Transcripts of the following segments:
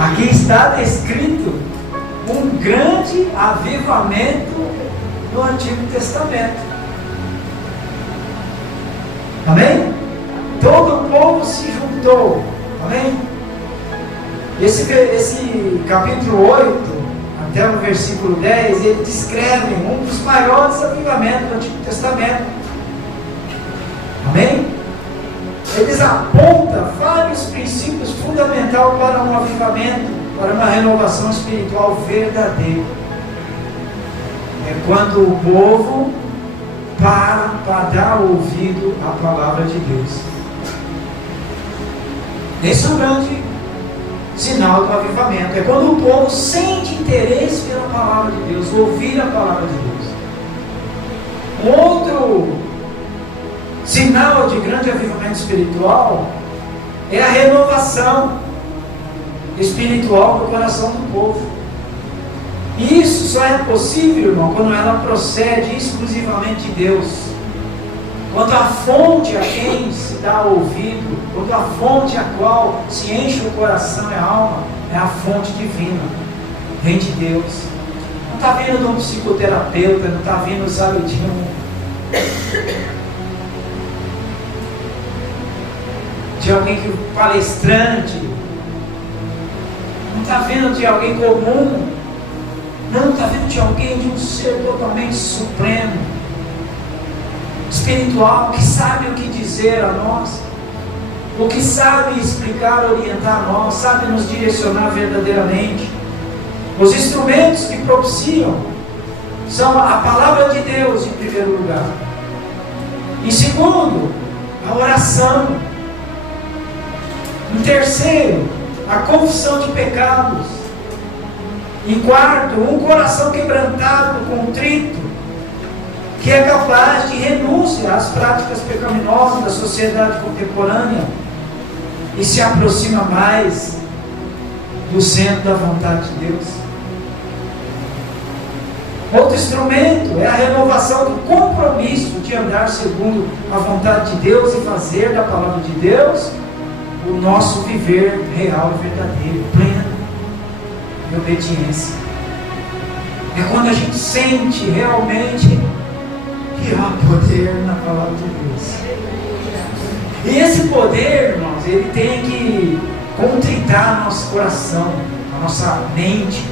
Aqui está descrito um grande avivamento no Antigo Testamento. Amém? Todo o povo se juntou. Amém? Esse capítulo 8, até o versículo 10, ele descreve um dos maiores avivamentos do Antigo Testamento. Amém? Eles apontam vários princípios fundamentais para um avivamento, para uma renovação espiritual verdadeira. É quando o povo para dar ouvido à palavra de Deus. Esse é um grande sinal do avivamento. É quando o povo sente interesse pela palavra de Deus, ouvir a palavra de Deus. Um outro sinal de grande avivamento espiritual é a renovação espiritual do coração do povo. E isso só é possível, irmão, quando ela procede exclusivamente de Deus. Quando a fonte a quem se dá ouvido, quando a fonte a qual se enche o coração e a alma, é a fonte divina, vem de Deus. Não está vindo de um psicoterapeuta, não está vindo, sabe, de alguém que palestrante, não está vindo de alguém comum, não está vindo de alguém, de um ser totalmente supremo, espiritual, que sabe o que dizer a nós, o que sabe explicar, orientar a nós, sabe nos direcionar verdadeiramente. Os instrumentos que propiciam são a palavra de Deus em primeiro lugar, em segundo, a oração, em terceiro, a confissão de pecados, em quarto, um coração quebrantado, contrito, que é capaz de renúncia às práticas pecaminosas da sociedade contemporânea e se aproxima mais do centro da vontade de Deus. Outro instrumento é a renovação do compromisso de andar segundo a vontade de Deus e fazer da palavra de Deus o nosso viver real e verdadeiro, pleno de obediência. É quando a gente sente realmente que há poder na palavra de Deus. E esse poder, irmãos, ele tem que contritar nosso coração, a nossa mente.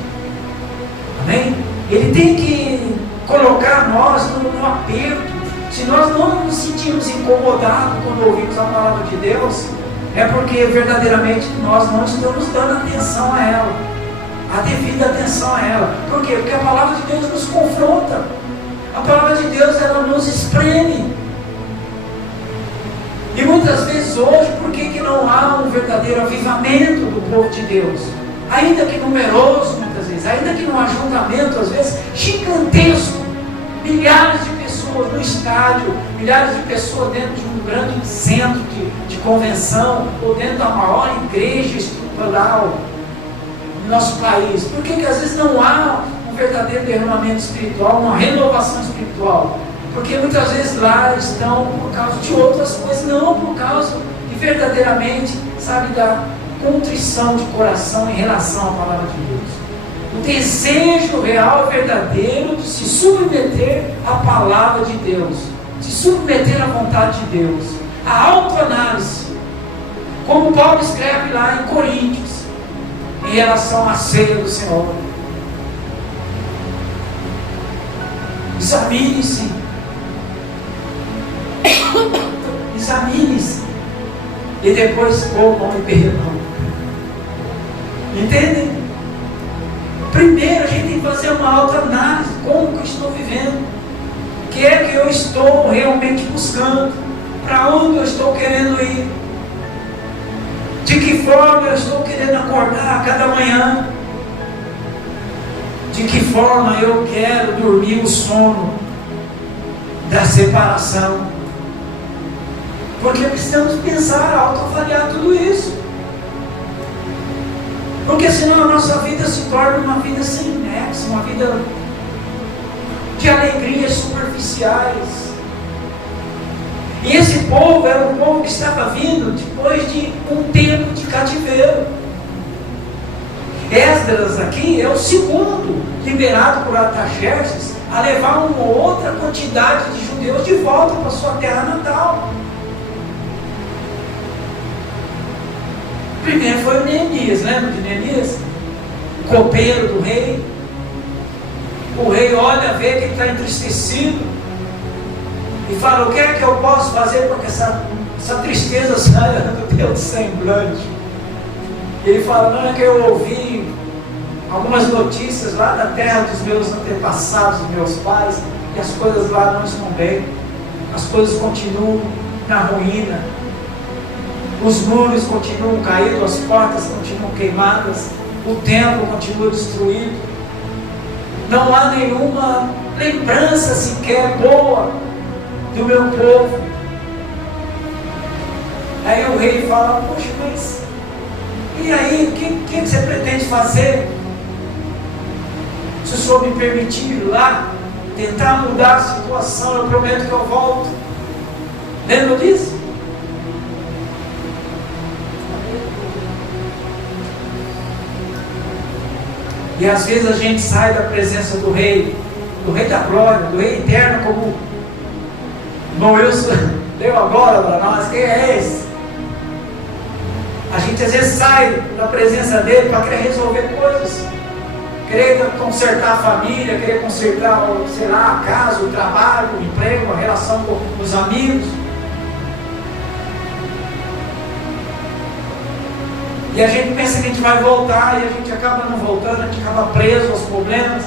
Amém? Ele tem que colocar nós no aperto. Se nós não nos sentimos incomodados quando ouvimos a palavra de Deus, é porque verdadeiramente nós não estamos dando atenção a ela, a devida atenção a ela. Por quê? Porque a palavra de Deus nos confronta. A palavra de Deus, ela nos espreme. E muitas vezes hoje, por que não há um verdadeiro avivamento do povo de Deus? Ainda que numeroso, muitas vezes, ainda que num ajuntamento, às vezes, gigantesco, milhares de pessoas no estádio, milhares de pessoas dentro de um grande centro de convenção, ou dentro da maior igreja estrutural do nosso país. Por que às vezes não há um verdadeiro derramamento espiritual, uma renovação espiritual? Porque muitas vezes lá estão por causa de outras coisas, não por causa de verdadeiramente, sabe, da contrição de coração em relação à palavra de Deus. O desejo real e verdadeiro de se submeter à palavra de Deus, se submeter à vontade de Deus, a autoanálise, como Paulo escreve lá em Coríntios, em relação à ceia do Senhor. Examine-se, examine-se, e depois comam e bebam. Entendem? Primeiro a gente tem que fazer uma autoanálise, como que eu estou vivendo, o que é que eu estou realmente buscando, para onde eu estou querendo ir, de que forma eu estou querendo acordar a cada manhã, de que forma eu quero dormir o sono da separação, porque precisamos pensar, autoavaliar tudo isso, porque senão a nossa vida se torna uma vida sem nexo, uma vida de alegrias superficiais. E esse povo era um povo que estava vindo depois de um tempo de cativeiro. Esdras aqui é o segundo liberado por Artaxerxes a levar uma outra quantidade de judeus de volta para sua terra natal. Primeiro foi o Neemias, lembra de Neemias? O copeiro do rei. O rei olha, vê que ele está entristecido e fala: o que é que eu posso fazer para que essa tristeza saia do teu semblante? E ele fala: não, é que eu ouvi algumas notícias lá da terra dos meus antepassados, dos meus pais, e as coisas lá não estão bem, as coisas continuam na ruína, os muros continuam caídos, as portas continuam queimadas, o templo continua destruído, não há nenhuma lembrança sequer boa do meu povo. Aí o rei fala: poxa, mas e aí, o que você pretende fazer? Se o senhor me permitir ir lá, tentar mudar a situação, eu prometo que eu volto. Lembra disso? E às vezes a gente sai da presença do rei da glória, do rei eterno, como o irmão Wilson deu agora para nós. Quem é esse? A gente às vezes sai da presença dele para querer resolver coisas, querer consertar a família, querer consertar, sei lá, a casa, o trabalho, o emprego, a relação com os amigos. E a gente pensa que a gente vai voltar e a gente acaba não voltando, a gente acaba preso aos problemas,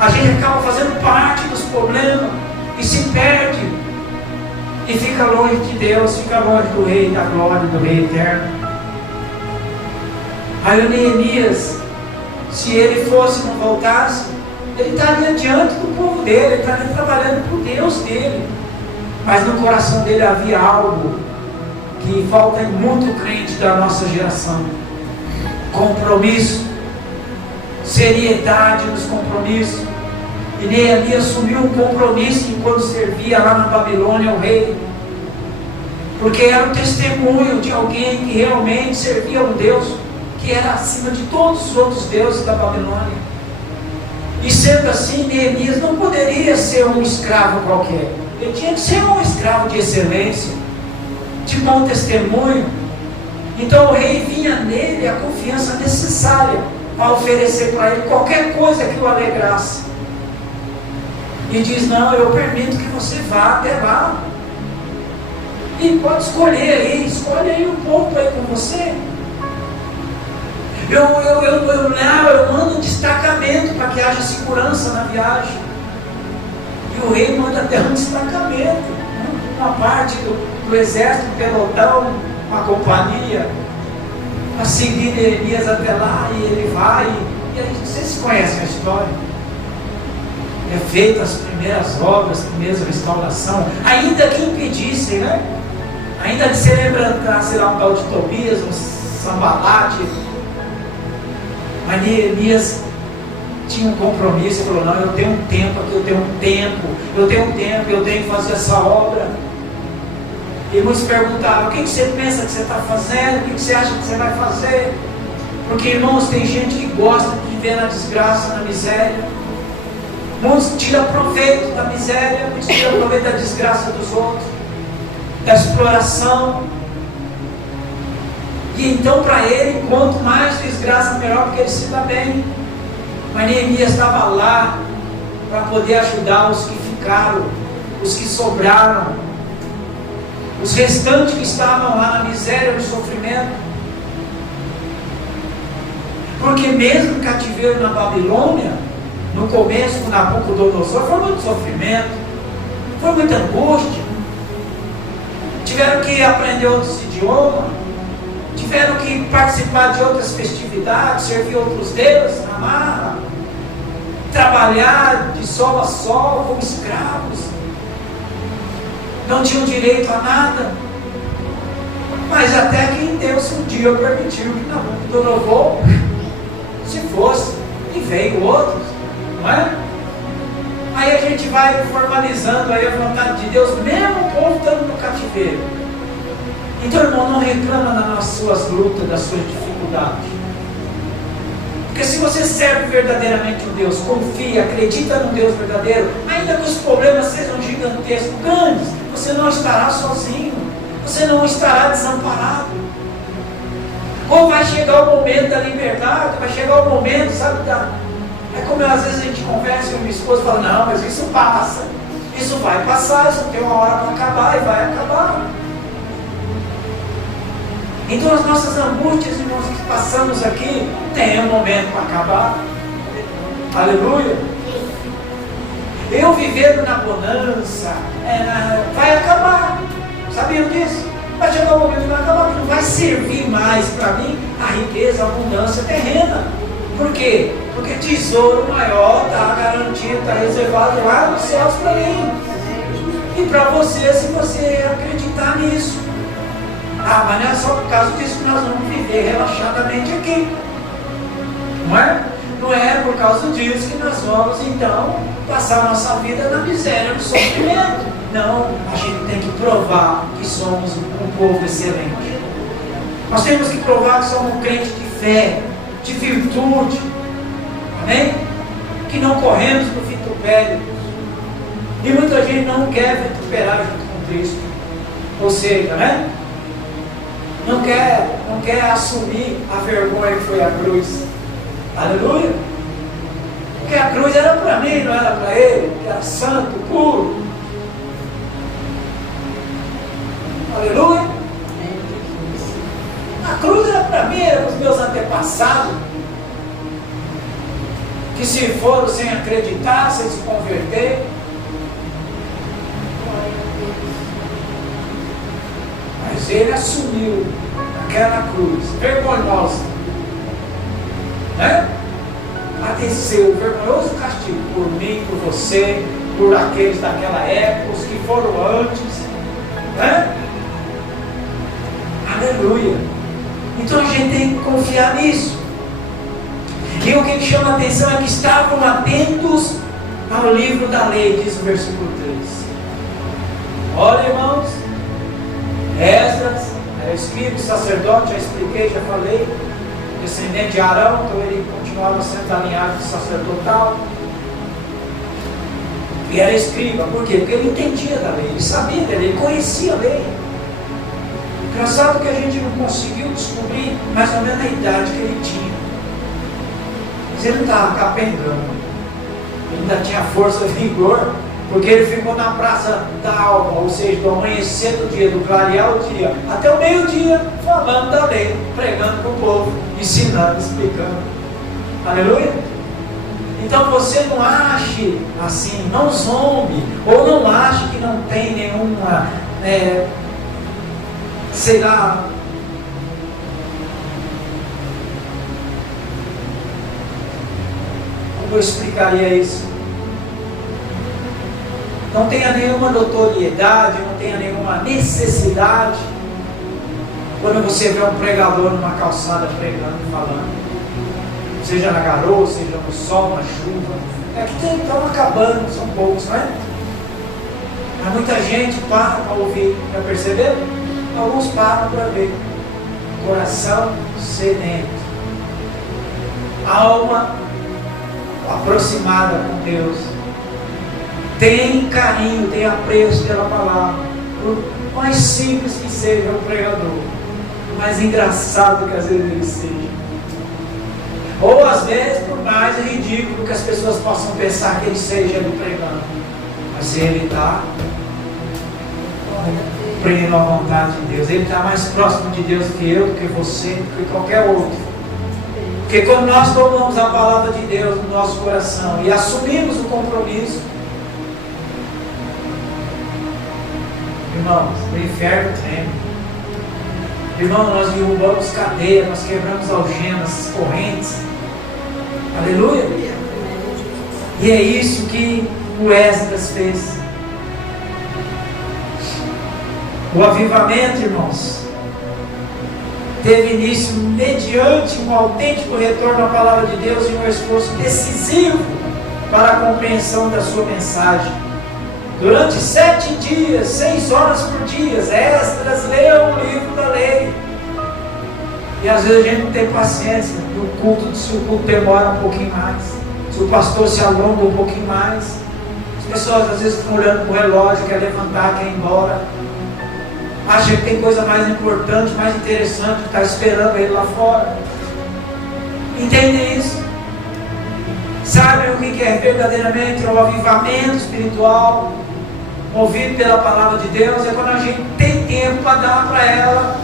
a gente acaba fazendo parte dos problemas e se perde e fica longe de Deus, fica longe do Rei da glória, do Rei eterno. Aí o Neemias, se ele fosse e não voltasse, ele estaria diante do povo dele, ele estaria trabalhando para o Deus dele, mas no coração dele havia algo que falta em muito crente da nossa geração: compromisso, seriedade nos compromissos. E Neemias assumiu um compromisso enquanto servia lá na Babilônia ao rei, porque era um testemunho de alguém que realmente servia a um Deus que era acima de todos os outros deuses da Babilônia. E sendo assim, Neemias não poderia ser um escravo qualquer, ele tinha que ser um escravo de excelência, de bom testemunho. Então o rei vinha nele a confiança necessária para oferecer para ele qualquer coisa que o alegrasse. E diz: não, eu permito que você vá até lá, e pode escolher aí, escolhe aí um povo para ir com você. Eu mando um destacamento para que haja segurança na viagem. E o rei manda até um destacamento, uma parte do exército, um pelotão, uma companhia, a seguir Neemias até lá. E ele vai, e vocês conhecem a história. É feita as primeiras obras, as primeiras restauração, ainda que impedissem, né? Ainda que se levantar, sei lá, um tal de Tobias, um Sambalate. Mas Neemias tinha um compromisso e falou: não, eu tenho um tempo aqui, eu tenho que fazer essa obra. E muitos perguntavam: o que você pensa que você está fazendo? O que você acha que você vai fazer? Porque, irmãos, tem gente que gosta de viver na desgraça, na miséria. Muitos tiram proveito da miséria, muitos tiram proveito da desgraça dos outros, da exploração. E então para ele, quanto mais desgraça, melhor, porque ele se dá bem. Mas Neemias estava lá para poder ajudar os que ficaram, os que sobraram, os restantes que estavam lá na miséria, no sofrimento. Porque mesmo o cativeiro na Babilônia, no começo, com Nabucodonosor, foi muito sofrimento, foi muita angústia. Tiveram que aprender outros idiomas, tiveram que participar de outras festividades, servir outros deuses na marra, trabalhar de sol a sol como escravos, não tinham direito a nada. Mas até que Deus um dia permitiu que Nabucodonosor se fosse, e veio outros. Não é? Aí a gente vai formalizando aí a vontade de Deus, mesmo o povo estando no cativeiro. Então, irmão, não reclama nas suas lutas, das suas dificuldades. Porque se você serve verdadeiramente um Deus, confia, acredita no Deus verdadeiro, ainda que os problemas sejam gigantescos, grandes, você não estará sozinho, você não estará desamparado. Ou vai chegar o momento da liberdade, vai chegar o momento, sabe, é como às vezes a gente conversa com minha esposa e fala, não, mas isso passa, isso vai passar, isso tem uma hora para acabar e vai acabar. Então as nossas angústias, irmãos, que passamos aqui, tem um momento para acabar. Aleluia. Eu vivendo na bonança, vai acabar. Sabiam disso? Vai chegar o momento que vai acabar, que não vai servir mais para mim a riqueza, a abundância terrena. Por quê? Porque tesouro maior está garantido, está reservado lá nos céus para mim. E para você, se você acreditar nisso. Ah, mas não é só por causa disso que nós vamos viver relaxadamente aqui. Não é? Não é por causa disso que nós vamos, então, passar a nossa vida na miséria, no sofrimento. Não, a gente tem que provar que somos um povo excelente. Nós temos que provar que somos um crente de fé, de virtude. Amém? Que não corremos do vitupério. E muita gente não quer vituperar junto com Cristo. Ou seja, né? Não quer assumir a vergonha que foi a cruz. Aleluia. Porque a cruz era para mim, não era para ele, que era santo, puro. Aleluia. A cruz era para mim, era para os meus antepassados, que se foram sem acreditar, sem se converter. Mas ele assumiu aquela cruz vergonhosa, né? Padeceu o vergonhoso castigo por mim, por você, por aqueles daquela época, os que foram antes, né? Aleluia. Então a gente tem que confiar nisso. E o que me chama a atenção é que estavam atentos ao livro da lei, diz o versículo 3. Olha, irmãos, Esdras era escriba, sacerdote, já expliquei, já falei, descendente de Arão, então ele continuava sendo da linhagem sacerdotal. E era escriba, por quê? Porque ele entendia da lei, ele sabia da lei, ele conhecia a lei. Engraçado que a gente não conseguiu descobrir mais ou menos a idade que ele tinha. Mas ele não estava capengando, ele ainda tinha força e vigor, porque ele ficou na praça da alma, ou seja, do amanhecer do dia, do clarear o dia, até o meio-dia, falando da lei, pregando para o povo, ensinando, explicando. Aleluia? Então você não ache assim, não zombe, ou não ache que não tem nenhuma, sei lá, como eu explicaria isso? Não tenha nenhuma notoriedade, não tenha nenhuma necessidade. Quando você vê um pregador numa calçada pregando e falando, seja na garoa, seja no sol, na chuva, é que estão acabando, são poucos, não é? Mas muita gente para ouvir, já perceberam? Alguns param para ver. Coração sedento, alma aproximada com Deus, tem carinho, tem apreço pela palavra, por mais simples que seja o pregador, mais engraçado que às vezes ele seja, ou às vezes por mais ridículo que as pessoas possam pensar que ele seja ali pregando, mas se ele está cumprindo a vontade de Deus, ele está mais próximo de Deus do que eu, do que você, do que qualquer outro. Porque quando nós tomamos a palavra de Deus no nosso coração e assumimos o compromisso, irmãos, o inferno treme. Irmão, nós derrubamos cadeias, nós quebramos algemas, correntes. Aleluia. E é isso que o Esdras fez. O avivamento, irmãos, teve início mediante um autêntico retorno à palavra de Deus e um esforço decisivo para a compreensão da sua mensagem. Durante 7 dias, 6 horas por dia, Esdras leu o livro da lei. E às vezes a gente não tem paciência. E o culto, se o culto demora um pouquinho mais, se o pastor se alonga um pouquinho mais, as pessoas às vezes ficam olhando para o relógio, quer levantar, quer ir embora, acha que tem coisa mais importante, mais interessante que está esperando ele lá fora. Entendem isso? Sabem o que é verdadeiramente o avivamento espiritual, movido pela palavra de Deus? É quando a gente tem tempo para dar para ela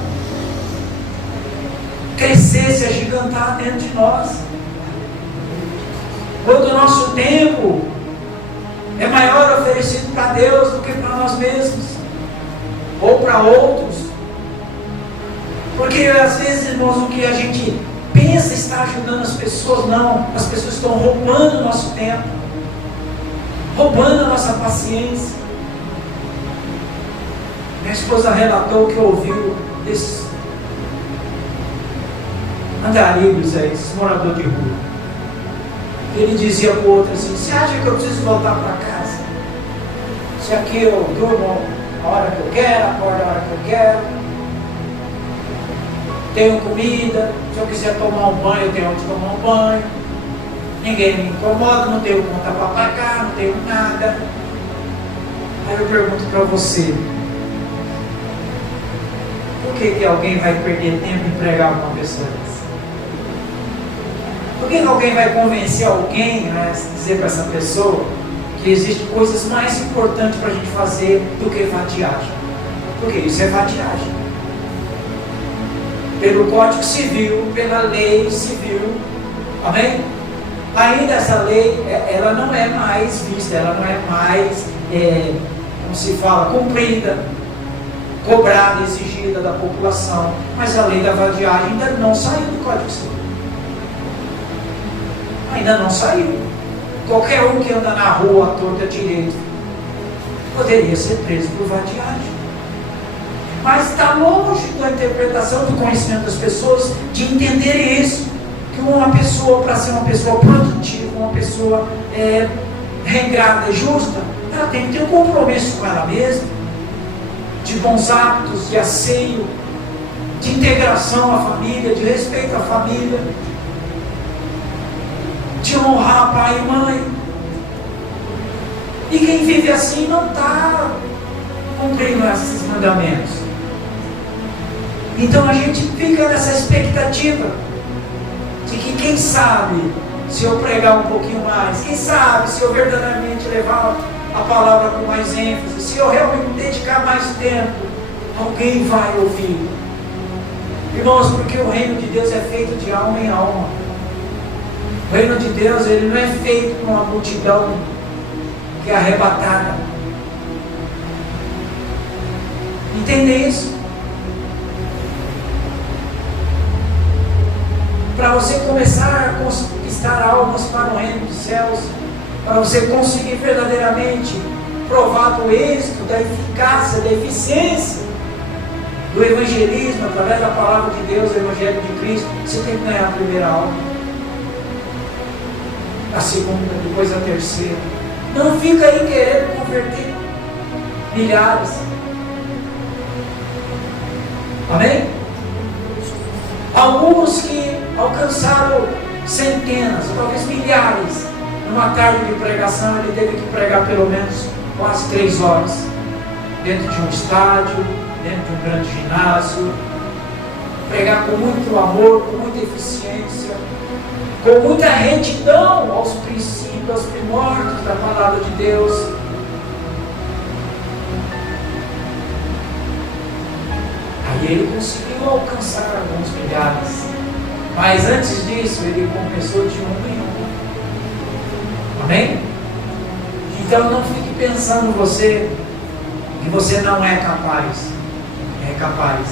crescer, se agigantar dentro de nós. Quando o nosso tempo é maior oferecido para Deus do que para nós mesmos, ou para outros. Porque às vezes, irmãos, o que a gente pensa estar ajudando as pessoas, não, as pessoas estão roubando o nosso tempo, roubando a nossa paciência. Minha esposa relatou que ouviu esses andarilhos aí, esses moradores de rua. Ele dizia para o outro assim: você acha que eu preciso voltar para casa? Se aqui eu durmo a hora que eu quero, acordo a hora que eu quero, tenho comida, se eu quiser tomar um banho, eu tenho onde tomar um banho, ninguém me incomoda, não tenho conta para pagar, não tenho nada. Aí eu pergunto para você: por que alguém vai perder tempo em pregar uma pessoa dessa? Por que alguém vai convencer alguém a dizer para essa pessoa que existem coisas mais importantes para a gente fazer do que vadiagem? Porque isso é vadiagem. Pelo Código Civil, pela lei civil, amém? Ainda essa lei, ela não é mais vista, ela não é mais, como se fala, cumprida, cobrada, exigida da população. Mas a lei da vadiagem ainda não saiu do Código Civil. Ainda não saiu. Qualquer um que anda na rua à torta direito poderia ser preso por vadiagem. Mas está longe da interpretação, do conhecimento das pessoas, de entender isso. Que uma pessoa, para ser uma pessoa produtiva, uma pessoa regrada e justa, ela tem que ter um compromisso com ela mesma, de bons hábitos, de asseio, de integração à família, de respeito à família, de honrar pai e mãe. E quem vive assim não está cumprindo esses mandamentos. Então a gente fica nessa expectativa de que, quem sabe, se eu pregar um pouquinho mais, quem sabe, se eu verdadeiramente levar a palavra com mais ênfase, se eu realmente dedicar mais tempo, alguém vai ouvir. Irmãos, porque o reino de Deus é feito de alma em alma. O reino de Deus, ele não é feito com uma multidão que é arrebatada. Entende isso? Para você começar a conquistar almas para o reino dos céus, para você conseguir verdadeiramente provar do êxito, da eficácia, da eficiência do evangelismo, através da palavra de Deus, o evangelho de Cristo, você tem que ganhar a primeira alma, a segunda, depois a terceira. Não fica aí querendo converter milhares. Amém? Alguns que alcançaram centenas, talvez milhares. Numa tarde de pregação, ele teve que pregar pelo menos quase 3 horas, dentro de um estádio, dentro de um grande ginásio, pregar com muito amor, com muita eficiência, com muita retidão aos princípios, aos primórdios da palavra de Deus. Aí ele conseguiu alcançar alguns milhares, mas antes disso ele começou de um em um. Amém? Então não fique pensando você que você não é capaz. É capaz.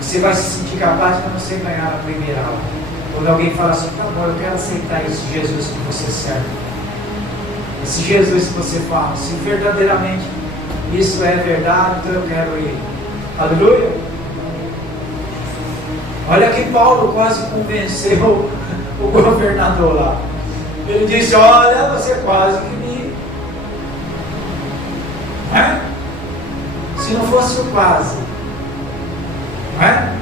Você vai se sentir capaz quando você ganhar a primeira aula. Quando alguém fala assim: tá bom, eu quero aceitar esse Jesus que você serve, esse Jesus que você fala, se verdadeiramente isso é verdade, então eu quero ir. Aleluia. Olha que Paulo quase convenceu o governador lá. Ele disse: olha, você quase que me... Não é? Se não fosse o quase, não é?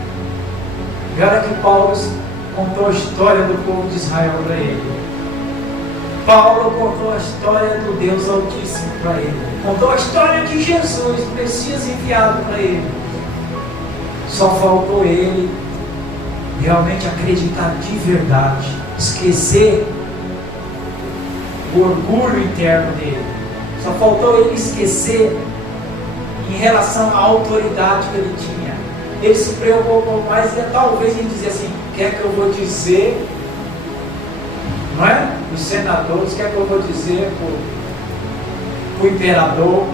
E olha que Paulo contou a história do povo de Israel para ele. Paulo contou a história do Deus Altíssimo para ele. Contou a história de Jesus, o Messias enviado para ele. Só faltou ele realmente acreditar de verdade, esquecer o orgulho interno dele. Só faltou ele esquecer em relação à autoridade que ele tinha. Ele se preocupou mais talvez em dizer assim: o que é que eu vou dizer, não é? Os senadores, o que é que eu vou dizer para o imperador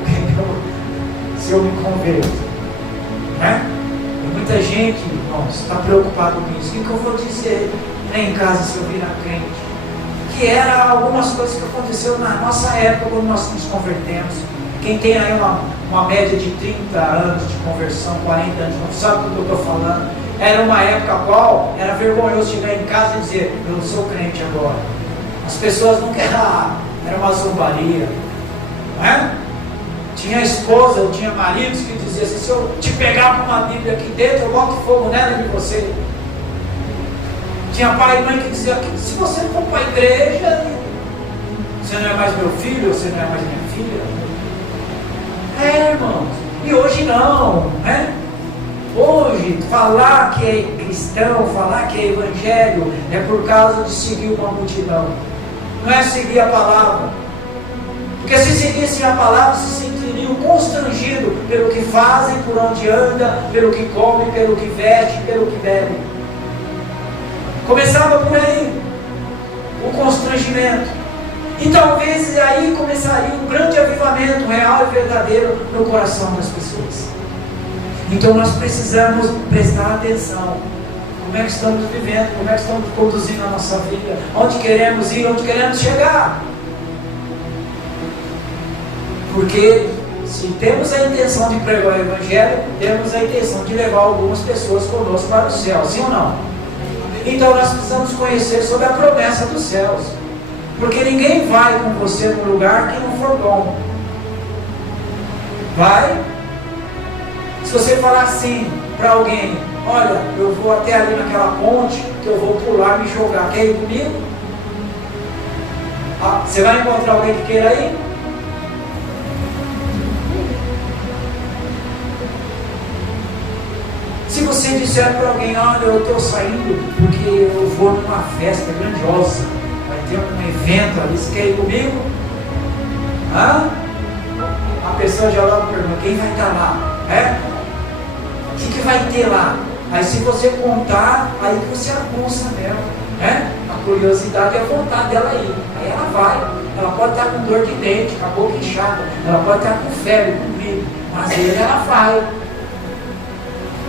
se eu me converto, não é? E muita gente, irmãos, está preocupado com isso. O que eu vou dizer em casa se eu virar crente? Que era algumas coisas que aconteceu na nossa época quando nós nos convertemos. Quem tem aí uma média de 30 anos de conversão, 40 anos, não sabe do que eu estou falando. Era uma época qual era vergonhoso chegar em casa e dizer: eu sou crente agora. As pessoas não queriam, era uma zombaria, não é? Tinha esposa, ou tinha maridos que diziam assim: se eu te pegar com uma Bíblia aqui dentro, eu boto fogo nela de você. Tinha pai e mãe que dizia que se você for para a igreja, você não é mais meu filho, você não é mais minha filha. Irmãos, e hoje não, né? Hoje, falar que é cristão, falar que é evangelho, é por causa de seguir uma multidão. Não é seguir a palavra. Porque se seguissem a palavra, se sentiriam constrangidos pelo que fazem, por onde anda, pelo que come, pelo que veste, pelo que bebe. Começava por aí o constrangimento. E talvez aí começaria um grande avivamento real e verdadeiro no coração das pessoas. Então nós precisamos prestar atenção. Como é que estamos vivendo? Como é que estamos conduzindo a nossa vida? Onde queremos ir? Onde queremos chegar? Porque se temos a intenção de pregar o Evangelho, temos a intenção de levar algumas pessoas conosco para o céu, sim ou não? Então nós precisamos conhecer sobre a promessa dos céus. Porque ninguém vai com você num lugar que não for bom. Vai? Se você falar assim para alguém: olha, eu vou até ali naquela ponte, que eu vou pular, me jogar, quer ir comigo? Você vai encontrar alguém que queira ir? Se você disser para alguém: olha, eu estou saindo porque eu vou numa festa grandiosa, vai ter um evento ali, você quer ir comigo? A pessoa já logo pergunta: quem vai estar lá? O que vai ter lá? Aí se você contar, aí você aguça mesmo, né? A curiosidade e a vontade dela ir. Aí ela vai. Ela pode estar com dor de dente, com a boca inchada, ela pode estar com febre, com gripe, mas ela vai.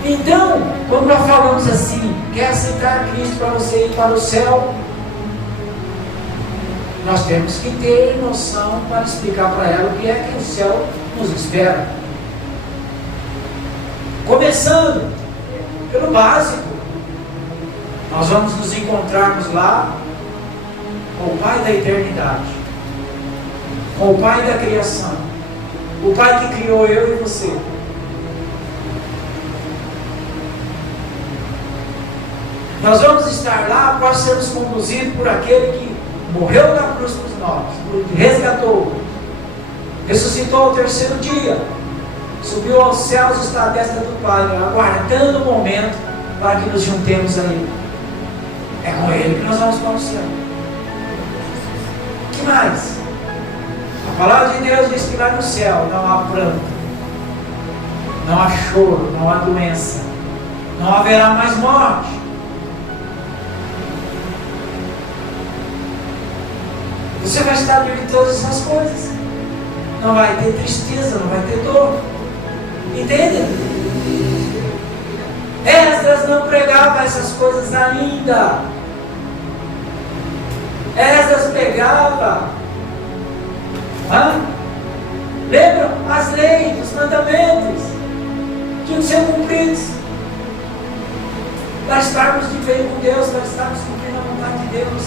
Então, quando nós falamos assim: quer aceitar Cristo para você ir para o céu? Nós temos que ter noção para explicar para ela o que é que o céu nos espera. Começando pelo básico. Nós vamos nos encontrarmos lá com o Pai da eternidade, com o Pai da criação, o Pai que criou eu e você. Nós vamos estar lá após sermos conduzidos por aquele que morreu na cruz por nós, resgatou, ressuscitou ao terceiro dia, subiu aos céus, está à destra do Pai, aguardando o momento para que nos juntemos a Ele. É com Ele que nós vamos para o céu. O que mais? A palavra de Deus diz que lá no céu não há pranto, não há choro, não há doença, não haverá mais morte. Você vai estar livre de todas essas coisas. Não vai ter tristeza, não vai ter dor. Entende? Esdras não pregava essas coisas ainda. Esdras pegava. Lembram? As leis, os mandamentos tinham que ser cumpridos. Para estarmos de bem com Deus, para estarmos cumprindo a vontade de Deus.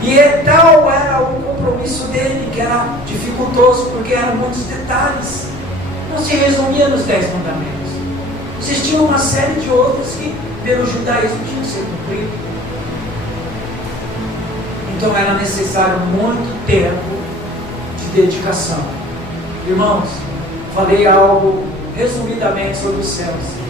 E tal era o compromisso dele, que era dificultoso, porque eram muitos detalhes. Não se resumia nos 10 mandamentos. Existia uma série de outros que Primeiro, o judaísmo tinha que ser cumprido. Então era necessário muito tempo de dedicação. Irmãos, falei algo resumidamente sobre os céus.